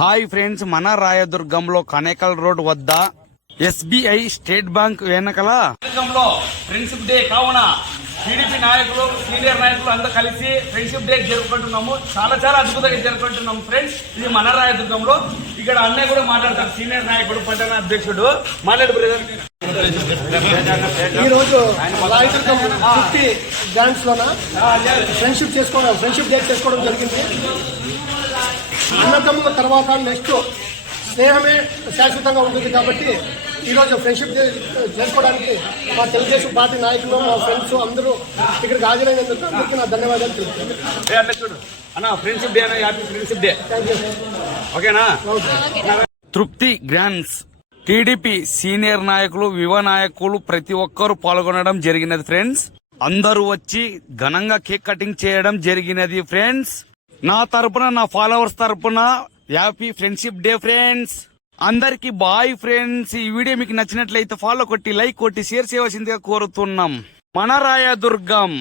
Hi friends, మన రాయదుర్గంలో Kanekal road వద్ద SBI state bank వెనకల ఫ్రెండ్షిప్ డే కావున టీడీపీ నాయకులు సీనియర్ నాయకులు అందరూ కలిసి ఫ్రెండ్షిప్ డే జరుపుకుంటున్నాము. చాలా అద్భుతంగా జరుపుకుంటున్నాము ఫ్రెండ్స్. ఇది మన రాయదుర్గంలో. ఇక్కడ అన్నయ్య కూడా మాట్లాడతారు, సీనియర్ నాయకుడు పట్టణ అధ్యక్షుడు. మాట్లాడు బ్రదర్. ఈ రోజు రాయదుర్గం 50 బ్రాంచ్ లోన ఫ్రెండ్షిప్ డే చేసుకోవడం జరిగింది. అన్నదమ్ముల తర్వాత నెక్స్ట్ స్నేహమే శాశ్వతంగా ఉంటుంది కాబట్టి ఈరోజు ఫ్రెండ్షిప్ డే చేసుకోవడానికి మా తెలుగుదేశం పార్టీ నాయకులు, మా ఫ్రెండ్స్ అందరూ ఇక్కడికి హాజరైనందుకు అందరికీ నా ధన్యవాదాలు తెలుపుతాను. Friendship day happy friendship day. ఓకేనా? తృప్తి గ్రాండ్స్ టీడీపీ సీనియర్ నాయకులు, యువ నాయకులు ప్రతి ఒక్కరూ పాల్గొనడం జరిగినది ఫ్రెండ్స్. అందరూ వచ్చి ఘనంగా కేక్ కటింగ్ చేయడం జరిగినది ఫ్రెండ్స్. నా తరపున, నా ఫాలోవర్స్ తరపున హ్యాపీ ఫ్రెండ్షిప్ డే ఫ్రెండ్స్. అందరికి బాయ్ ఫ్రెండ్స్. ఈ వీడియో మీకు నచ్చినట్లయితే ఫాలో కొట్టి, లైక్ కొట్టి, షేర్ చేయవలసిందిగా కోరుతున్నాం. మన రాయదుర్గం.